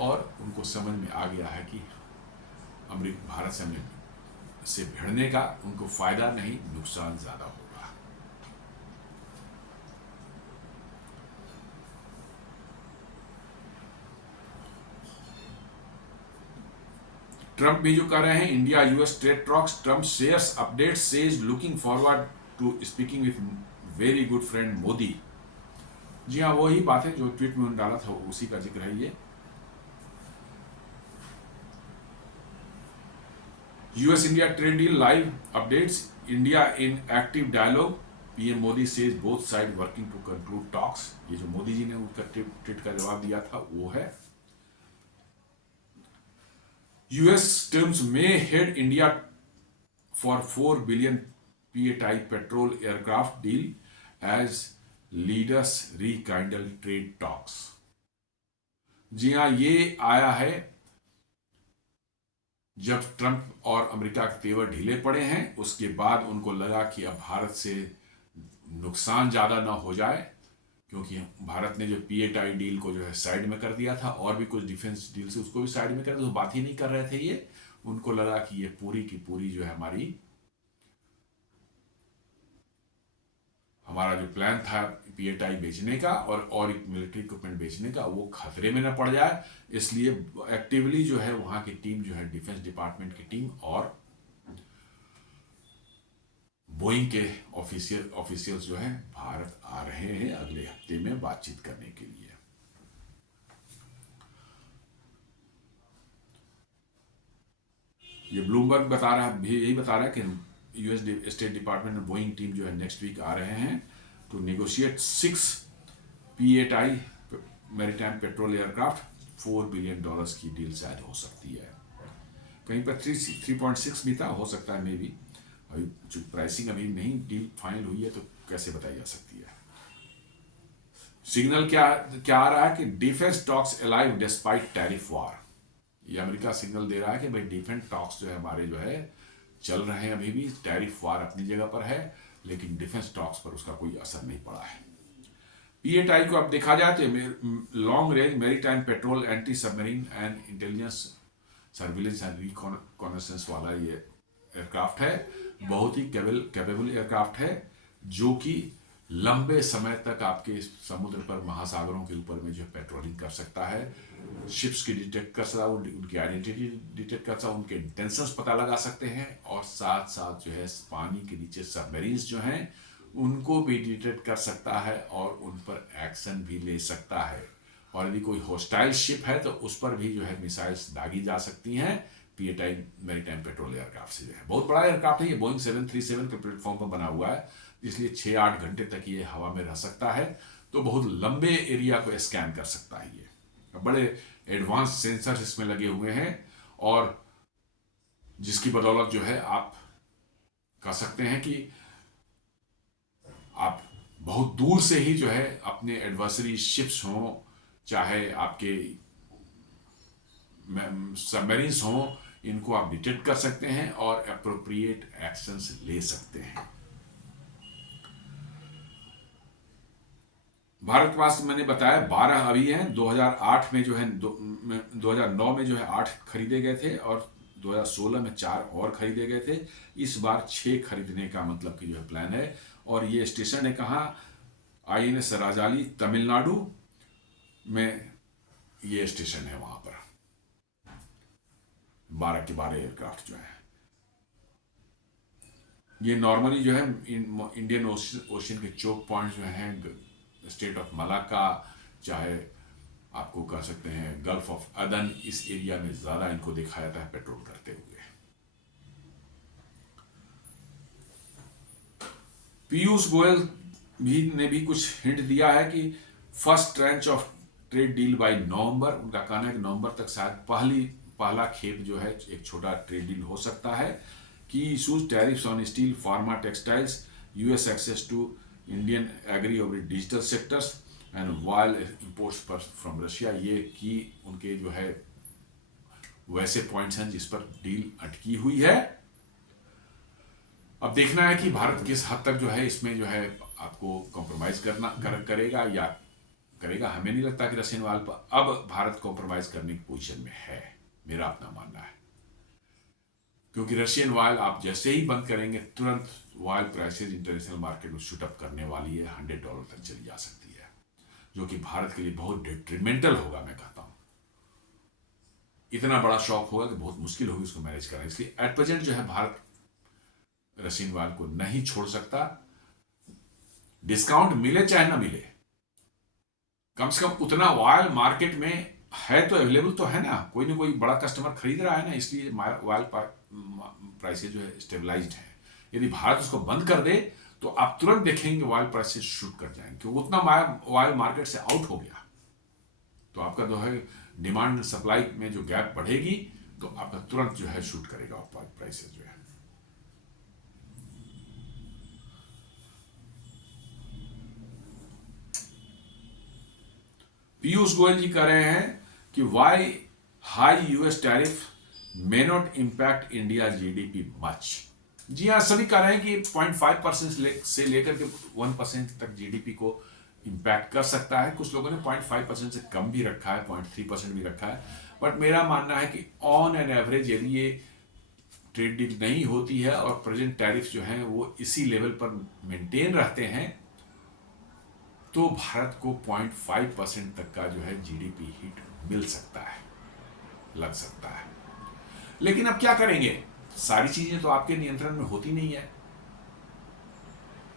और उनको समझ में आ गया है कि अमेरिका भारत से भिड़ने का उनको फायदा नहीं, नुकसान ज्यादा होगा। ट्रंप भी जो कर रहे हैं, India US trade talks, Trump shares update, says looking forward to speaking with very good friend Modi. जी हाँ, वही बात है जो ट्वीट में उन्होंने डाला था, उसी का जिक्र है ये। US India trade deal live updates, India in active dialogue, PM Modi says both side working to conclude talks. ये जो मोदी जी ने उनका ट्वीट का जवाब दिया था वो है। US terms may head India for $4 billion PATI petrol aircraft deal as leaders rekindle trade talks। जी हाँ, ये आया है जब ट्रंप और अमेरिका के तेवर ढीले पड़े हैं, उसके बाद उनको लगा कि अब भारत से नुकसान ज़्यादा ना हो जाए, क्योंकि भारत ने जो PATI डील को जो है साइड में कर दिया था, और भी कुछ डिफेंस डील से उसको भी साइड में कर दिया, तो बात ही नहीं कर रहे थे ये। उनको लगा कि ये पूरी की पूरी जो है हमारा जो प्लान था PATI बेचने का और मिलिट्री इक्विपमेंट बेचने का, वो खतरे में न पड़ जाए, इसलिए एक्टिवली जो है वहां की टीम जो है डिफेंस डिपार्टमेंट की टीम और बोइंग के ऑफिशियल्स जो है भारत आ रहे हैं अगले हफ्ते में बातचीत करने के लिए। ये ब्लूमबर्ग बता रहा है, यही बता रहा है कि यूएस स्टेट डिपार्टमेंट में बोइंग टीम जो है नेक्स्ट वीक आ रहे हैं to negotiate 6 PATI maritime patrol aircraft. $4 billion की डील शायद हो सकती है, कहीं पर 3.6 भी था, हो सकता है मे बी। अभी जो प्राइसिंग अभी नहीं डील फाइनल हुई है, तो कैसे बताई जा सकती है। सिग्नल क्या क्या आ रहा है कि defence talks alive despite tariff war. ये अमेरिका सिग्नल दे रहा है कि भाई डिफेंस टॉक्स जो है हमारे जो है चल रहे हैं, अभी भी टैरिफ वॉर अपनी जगह पर है, लेकिन डिफेंस टॉक्स पर उसका कोई असर नहीं पड़ा है। पीएटाई को अब देखा जाए तो long range maritime petrol anti submarine and intelligence surveillance and reconnaissance वाला ये एयरक्राफ्ट है। बहुत ही कैपेबल एयरक्राफ्ट है, जो कि लंबे समय तक आपके समुद्र पर, महासागरों के ऊपर में जो है पेट्रोलिंग कर सकता है, शिप्स की डिटेक्ट कर सकता है, उनकी आइडेंटिटी डिटेक्ट कर सकता है, उनके इंटेंशंस पता लगा सकते हैं, और साथ साथ जो है पानी के नीचे सबमरीन्स जो हैं उनको भी डिटेक्ट कर सकता है और उन पर एक्शन भी ले सकता है। और यदि कोई होस्टाइल शिप है तो उस पर भी जो है मिसाइल्स दागी जा सकती हैं पीएटाई मैरीटाइम पेट्रोल एयरक्राफ्ट से। जो है बहुत बड़ा एयरक्राफ्ट है ये, बोइंग 737 के प्लेटफॉर्म पर बना हुआ है, इसलिए 6-8 घंटे तक ये हवा में रह सकता है, तो बहुत लंबे एरिया को स्कैन कर सकता है ये। बड़े एडवांस सेंसर्स इसमें लगे हुए हैं, और जिसकी बदौलत जो है आप कह सकते हैं कि आप बहुत दूर से ही जो है अपने एडवर्सरी शिप्स हों, चाहे आपके सबमरीन्स हों, इनको आप डिटेक्ट कर सकते हैं और अप्रोप्रिएट एक्शंस ले सकते हैं। भारत के पास मैंने बताया 12 अभी हैं। 2008 में जो है 2009 में जो है 8 खरीदे गए थे, और 2016 में 4 और खरीदे गए थे। इस बार 6 खरीदने का मतलब कि जो है प्लान है। और ये स्टेशन है कहाँ? INS राजाली, तमिलनाडु में ये स्टेशन है। वहां पर 12 के 12 एयरक्राफ्ट जो है, ये नॉर्मली जो है इंडियन ओशन के चोक पॉइंट जो हैं, स्टेट ऑफ मलाक्का, चाहे आपको कह सकते हैं गल्फ ऑफ अदन, इस एरिया में ज्यादा इनको देखा जाता है पेट्रोल करते हुए। पीयूष गोयल ने भी कुछ हिंट दिया है कि first tranche of trade deal by November. उनका कहना है कि नवंबर तक शायद पहला खेप जो है एक छोटा ट्रेड डील हो सकता है। Key issues tariffs on steel, pharma, textiles, US access to Indian agri और digital sectors and while imports from Russia, ये की उनके जो है वैसे पॉइंट्स हैं जिस पर डील अटकी हुई है। अब देखना है कि भारत किस हद तक जो है इसमें जो है आपको कॉम्प्रोमाइज करेगा या करेगा। हमें नहीं लगता कि रशियन ऑयल पर अब भारत कॉम्प्रोमाइज करने की पोजीशन में है, मेरा अपना मानना है। क्योंकि रशियन ऑयल आप जैसे ही बंद करेंगे, तुरंत ऑयल प्राइसेस इंटरनेशनल मार्केट में शूट अप करने वाली है, $100 तक चली जा सकती है, जो कि भारत के लिए बहुत डिट्रीमेंटल होगा। मैं कहता हूं इतना बड़ा शॉक होगा कि बहुत मुश्किल होगी उसको मैनेज करना। इसलिए एट प्रेजेंट जो है भारत रशियन ऑयल को नहीं छोड़ सकता। डिस्काउंट मिले चाहे ना मिले, कम से कम उतना ऑयल मार्केट में है तो अवेलेबल तो है ना, कोई ना कोई बड़ा कस्टमर खरीद रहा है ना, इसलिए ऑयल प्राइसेस जो है स्टेबलाइज्ड है। यदि भारत उसको बंद कर दे तो आप तुरंत देखेंगे ऑयल प्राइसेस शूट कर जाएंगे, क्योंकि उतना ऑयल मार्केट से आउट हो गया। तो आपका जो है डिमांड सप्लाई में जो गैप बढ़ेगी तो आपका तुरंत जो है शूट करेगा ऑयल प्राइसेस जो है। पीयूष गोयल जी कह रहे हैं कि why high US tariff may not impact India GDP much. जी हाँ, सभी कह रहे हैं कि 0.5% से लेकर के 1% तक जीडीपी को इम्पैक्ट कर सकता है। कुछ लोगों ने 0.5% से कम भी रखा है, 0.3% भी रखा है। बट मेरा मानना है कि ऑन एन एवरेज यदि ये ट्रेड डील नहीं होती है और प्रेजेंट टैरिफ जो हैं वो इसी लेवल पर मेंटेन रहते हैं, तो भारत को 0.5% तक का जो है जीडीपी हिट मिल सकता है, लग सकता है। लेकिन अब क्या करेंगे? सारी चीजें तो आपके नियंत्रण में होती नहीं है।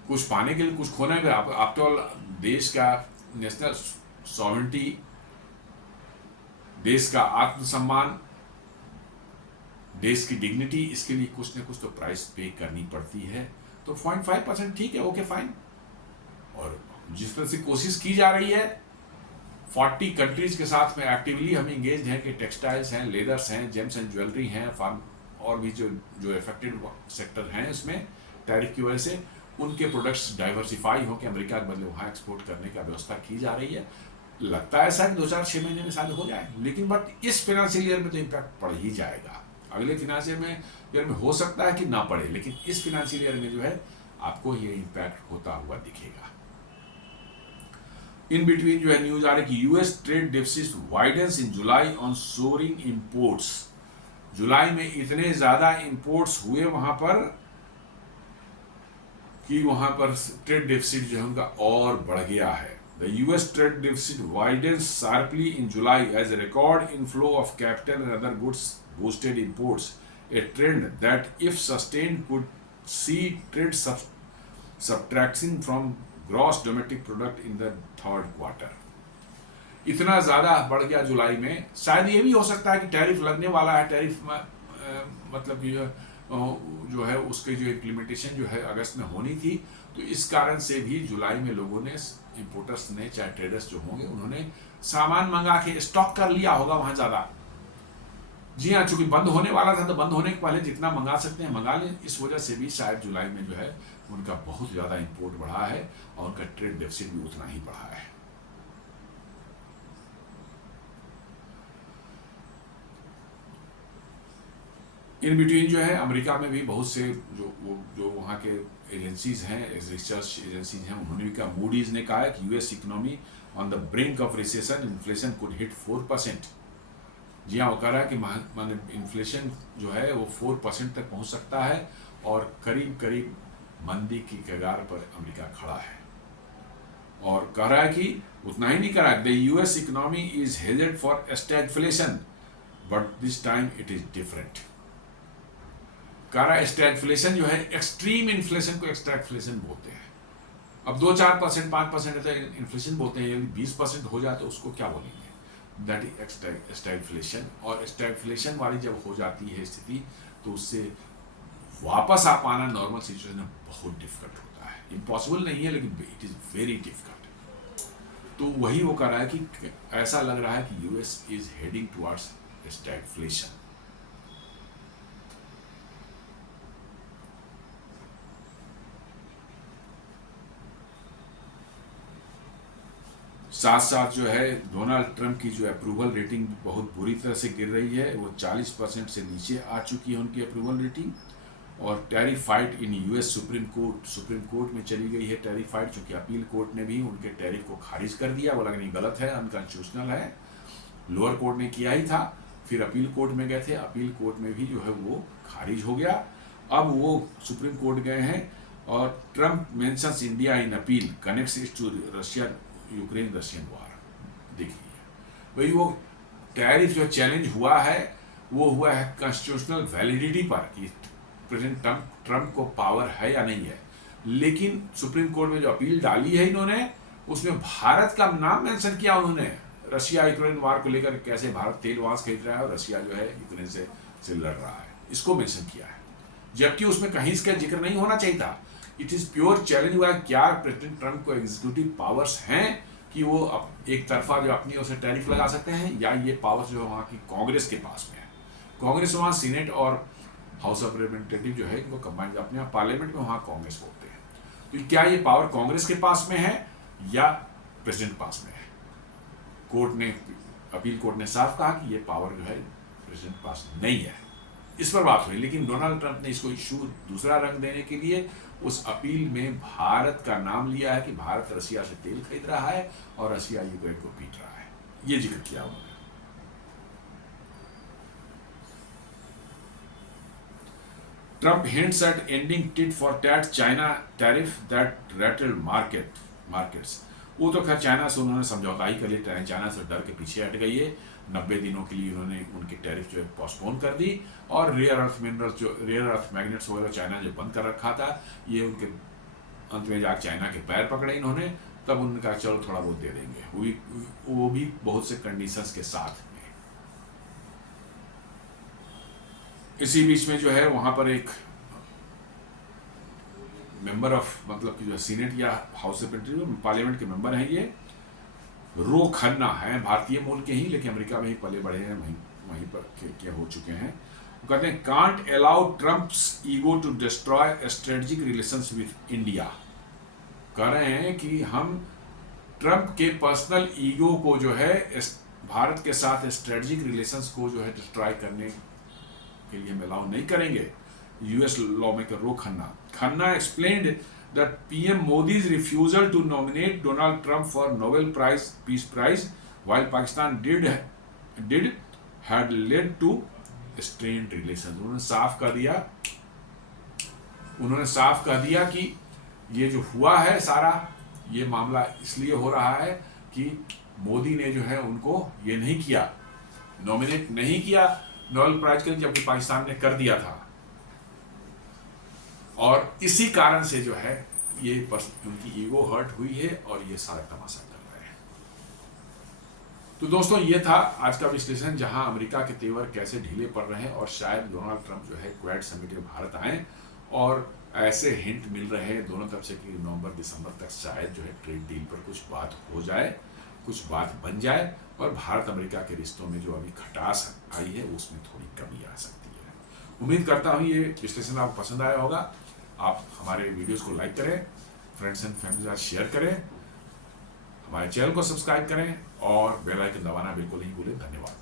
कुछ पाने के लिए कुछ खोना है। आफ्टर ऑल देश का नेशनल सॉवरेनिटी, देश का आत्मसम्मान, देश की डिग्निटी, इसके लिए कुछ ना कुछ तो प्राइस पे करनी पड़ती है। तो 0.5% ठीक है, ओके फाइन। और जिस तरह से कोशिश की जा रही है 40 कंट्रीज के साथ में एक्टिवली हम इंगेज हैं कि टेक्सटाइल्स हैं, लेदर्स हैं, जेम्स एंड ज्वेलरी हैं, फार्म और भी जो इफेक्टेड सेक्टर हैं इसमें टैरिफ की वजह से, उनके प्रोडक्ट्स डाइवर्सिफाई हो कि अमेरिका के बदले वहाँ एक्सपोर्ट करने का व्यवस्था की जा रही है। लगता है ऐसा कि 2-4-6 महीने में शायद हो जाए, लेकिन बट इस फाइनेंशियल ईयर में तो इम्पैक्ट पड़ ही जाएगा। अगले फाइनेंशियल ईयर में हो सकता है कि ना पड़े, लेकिन इस फाइनेंशियल ईयर में जो है आपको ये इम्पैक्ट होता हुआ दिखेगा। इन बिटवीन जो है न्यूज आ रही कि US trade deficit widens in July on soaring imports. जुलाई में इतने ज्यादा इंपोर्ट्स हुए वहां पर कि वहां पर ट्रेड डेफिसिट जो है उनका और बढ़ गया है। The US trade deficit widens sharply in July as record inflow of capital and other goods boosted imports, a trend that if sustained could see trade subtraction from gross domestic product in the third quarter। इतना ज़्यादा बढ़ गया जुलाई में। शायद ये भी हो सकता है कि टैरिफ लगने वाला है, टैरिफ मतलब जो है उसके जो इम्प्लीमेंटेशन जो है अगस्त में होनी थी, तो इस कारण से भी जुलाई में लोगों ने, इम्पोर्टर्स ने, चाहे ट्रेडर्स जो होंगे, उन्होंने सामान मंगा के स्टॉक कर लिया होगा वहाँ ज़्यादा। जी हाँ, चूंकि बंद होने वाला था तो बंद होने के पहले जितना मंगा सकते हैं मंगा लें। इस वजह से भी शायद जुलाई में जो है उनका बहुत ज़्यादा इंपोर्ट बढ़ा है और उनका ट्रेड डेफिसिट भी उतना ही बढ़ा है। इन बिटवीन जो है अमेरिका में भी बहुत से जो वहाँ के एजेंसीज हैं, रिसर्च एजेंसीज हैं, उन्होंने भी कहा, मूडीज ने कहा है कि US economy on the brink of recession, inflation could hit 4%। जी हाँ, वो कह रहा है कि माने इन्फ्लेशन जो है वो 4% तक पहुंच सकता है और करीब करीब मंदी की कगार पर अमेरिका खड़ा है। और कह रहा है कि उतना ही नहीं कह रहा है, the US economy is headed for stagflation but this time it is different. कह रहा है स्टैगफ्लेशन जो है, एक्सट्रीम इन्फ्लेशन को स्टैगफ्लेशन बोलते हैं। अब 2-4%, 5% इन्फ्लेशन बोलते हैं, यदि 20% हो जाए तो उसको क्या बोलेंगे? That is stagflation. और स्टैगफ्लेशन वाली जब हो जाती है स्थिति तो उससे वापस आ पाना नॉर्मल सिचुएशन में बहुत डिफिकल्ट होता है। इम्पॉसिबल नहीं है, लेकिन इट इज़ वेरी डिफिकल्ट। तो वही वो कह रहा है कि ऐसा लग रहा है कि US is heading towards stagflation. साथ साथ जो है डोनाल्ड ट्रंप की जो अप्रूवल रेटिंग बहुत बुरी तरह से गिर रही है। वो 40% से नीचे आ चुकी है उनकी अप्रूवल रेटिंग। और tariff fight in US supreme court में चली गई है टैरिफ फाइट, चूँकि अपील कोर्ट ने भी उनके टैरिफ को खारिज कर दिया, बोला कि नहीं, गलत है, अनकॉन्स्टिट्यूशनल है। लोअर कोर्ट ने किया ही था, फिर अपील कोर्ट में गए थे, अपील कोर्ट में भी जो है वो खारिज हो गया। अब वो सुप्रीम कोर्ट गए हैं और Trump mentions India in appeal connects it to Russia Ukraine Russian war. देखिए भाई, वो टैरिफ जो चैलेंज हुआ है वो हुआ है कॉन्स्टिट्यूशनल वैलिडिटी पर कि प्रेसिडेंट ट्रंप को पावर है या नहीं है। लेकिन सुप्रीम कोर्ट में जो अपील डाली है इन्होंने, उसमें भारत का नाम मेंशन किया उन्होंने। रशिया यूक्रेन वार को लेकर कैसे भारत तेल वहां से खरीद रहा है और रशिया जो है यूक्रेन से लड़ रहा है, इसको मेंशन किया है, जबकि उसमें कहीं इसका जिक्र नहीं होना चाहिए था। इट इज प्योर चैलेंज हुआ है, क्या प्रेसिडेंट ट्रंप को एग्जीक्यूटिव पावर्स हैं कि वो एक तरफा जो अपनी ओर से टैरिफ लगा सकते हैं, या ये पावर्स जो है वहाँ की कांग्रेस के पास में है। कांग्रेस वहाँ सीनेट और हाउस ऑफ रिप्रेजेंटेटिव जो है इनको कंबाइन अपने आप पार्लियामेंट में वहाँ कांग्रेस बोलते हैं। तो क्या ये पावर कांग्रेस के पास में है या प्रेसिडेंट पास में है? कोर्ट ने, अपील कोर्ट ने साफ कहा कि ये पावर जो है प्रेसिडेंट पास नहीं है। इस पर बात हुई, लेकिन डोनाल्ड ट्रंप ने इसको इशू दूसरा रंग देने के लिए उस अपील में भारत का नाम लिया है कि भारत रशिया से तेल खरीद रहा है और रशिया यूक्रेन को पीट रहा है, ये जिक्र किया उन्होंने। Trump hints at ending tit for tat China tariff that rattled markets। वो तो खैर चाइना से उन्होंने समझौता ही कर लिया, चाइना से डर के पीछे हट गई है। 90 दिनों के लिए उन्होंने उनकी टैरिफ जो है पोस्टपोन कर दी, और रेयर अर्थ मैग्नेट्स वगैरह चाइना जो बंद कर रखा था, ये उनके अंत में जाकर चाइना के पैर पकड़े इन्होंने। तब उन्होंने कहा चलो थोड़ा बहुत दे देंगे, वो भी बहुत से कंडीशंस के साथ में। इसी बीच में जो है वहां पर एक मेंबर ऑफ, मतलब कि जो सीनेट या हाउस रिप्रेजेंटेटिव पार्लियामेंट के मेंबर हैं, ये रो खन्ना है, भारतीय मूल के ही, लेकिन अमेरिका में ही पले बढ़े हैं, वहीं पर के हो चुके हैं। कहते हैं can't allow Trump's ego to destroy strategic relations with India. कह रहे हैं कि हम ट्रम्प के पर्सनल ईगो को जो है भारत के साथ स्ट्रेटेजिक रिलेशंस को जो है डिस्ट्रॉय करने के लिए हम अलाउ नहीं करेंगे। US lawmaker Ro Khanna explained that PM Modi's refusal to nominate Donald Trump for Nobel peace prize while Pakistan did had led to strained relations. उन्होंने साफ कह दिया कि ये जो हुआ है सारा ये मामला इसलिए हो रहा है कि मोदी ने जो है उनको ये नहीं किया, नॉमिनेट नहीं किया नोबेल प्राइज के लिए, जबकि पाकिस्तान ने कर दिया था। और इसी कारण से जो है ये उनकी ईगो हर्ट हुई है और ये सारा तमाशा कर रहे हैं। तो दोस्तों ये था आज का विश्लेषण, जहां अमेरिका के तेवर कैसे ढीले पड़ रहे हैं और शायद डोनाल्ड ट्रंप जो है क्वाड समिट में भारत आए, और ऐसे हिंट मिल रहे हैं दोनों तरफ से कि नवंबर दिसंबर तक शायद जो है ट्रेड डील पर कुछ बात हो जाए, कुछ बात बन जाए और भारत अमेरिका के रिश्तों में जो अभी खटास आई है उसमें थोड़ी कमी आ सकती है। उम्मीद करता हूँ ये विश्लेषण आपको पसंद आया होगा। आप हमारे वीडियोस को लाइक करें, फ्रेंड्स एंड फैमिली के साथ शेयर करें, हमारे चैनल को सब्सक्राइब करें और बेल आइकन दबाना बिल्कुल नहीं भूलें। धन्यवाद।